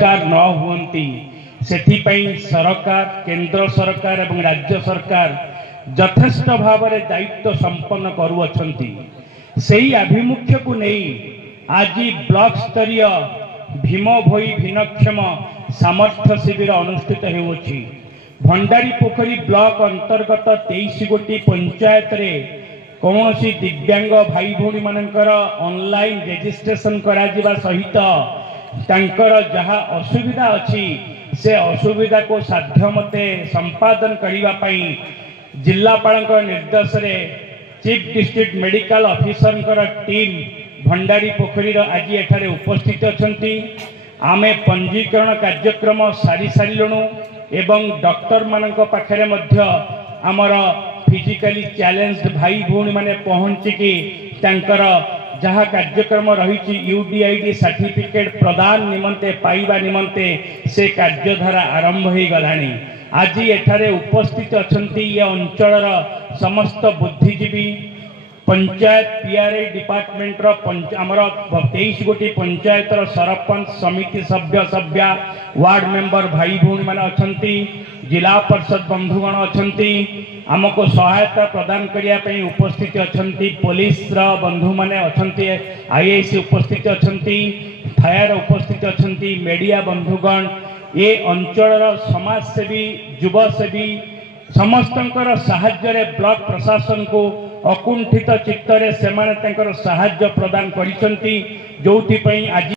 परिष्कार न हुअन्ति सेथिपई सरकार केंद्र सरकार एवं राज्य सरकार यथेष्ट भाव में दायित्व संपन्न करुअछंती। सेही आभिमुख्य को नहीं आज ब्लॉक स्तरीय भीम भोई भिन्नक्षम सामर्थ्य शिविर अनुष्ठित होउछि। भंडारी पोखरी ब्लॉक अंतर्गत 23 गोटी पंचायत रे कौन सी दिव्यांग भाई भौणी मानकर ऑनलाइन रजिस्ट्रेशन करा जिबा सहित तांकर जहा असुविधा अछि से असुविधा को साध्य मते संपादन करिवा पई जिल्लापाल निर्देश रे chief district medical officer team Bhandari Pokhari आज एठारे उपस्थित अछंती। आमे पंजीकरण कार्यक्रम सारी सारिलुणु एवं डॉक्टर मानक पाखरे मध्य आमर फिजिकली चैलेंज्ड भाई भौणी माने पहुंचिकी तांकर जहाँ कार्यक्रम रही यूडीआईडी सर्टिफिकेट प्रदान निमंते पाइबा निमंते से कार्यधारा आरंभ हो गलानी। आज एठारे उपस्थित अछंती ये अंचलर समस्त बुद्धिजीवी पंचायत पीआरआई डिपार्टमेंट आमर 23 गोटी पंचायत सरपंच समिति सभ्य सभ्या वार्ड मेंबर भाई भौणी माने अछंती जिला परिषद बंधुगण अछंती आमको सहायता प्रदान करिया पई उपस्थित अछंती पुलिस बंधु माने अछंती आईआईसी उपस्थित अछंती फायर उपस्थित अछंती मीडिया बंधुगण ये अंचल समाजसेवी युवसेवी समस्तंकर साहाय्य ब्लॉक प्रशासन को अकुंठित चित्तरे सेमाने तांकर साहाय्य प्रदान करिसंती जोथि पई आज